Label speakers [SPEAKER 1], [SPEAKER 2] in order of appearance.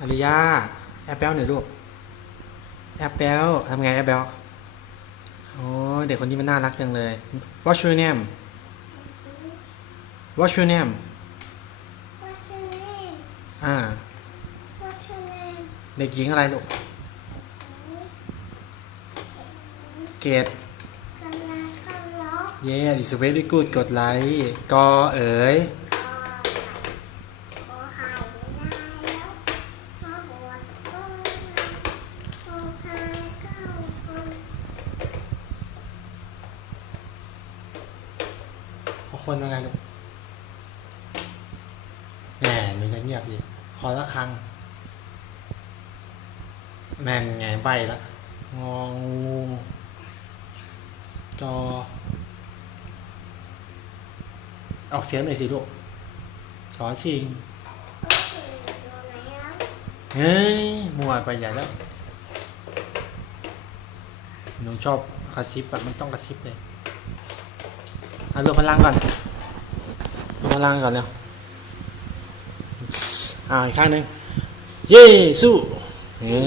[SPEAKER 1] อาริยาแอปเปิลหน่อยลูกแอปเปิลทำไงแอปเปิลโอ้ยเด็กคนนี้มันน่ารักจังเลย What's your name What's your name
[SPEAKER 2] What's your name
[SPEAKER 1] อ่า
[SPEAKER 2] What's your name
[SPEAKER 1] เด็กหญิงอะไรลูกเกด
[SPEAKER 2] กำลังเข้ารถ
[SPEAKER 1] Yeah it's very good กดไลค์ กอเอ๋ย
[SPEAKER 2] ขอไข่ได้แล้วขอบวชก็ขอไข่เก้าคน
[SPEAKER 1] ขอ คนอะไรลูกแหมหนูจะเงียบสิขอละครังแม่งไงใบละงองูจอ ออกเสียงหน่อยสิลูกชอชิงเฮ้ยมัวไปใหญ่แล้ว หนูชอบกระซิบแบบมันต้องกระซิบเลยเอารวมพลังก่อน มาลังก่อนเร็วอ่าอีกข้างหนึ่งเย้สู้เฮ้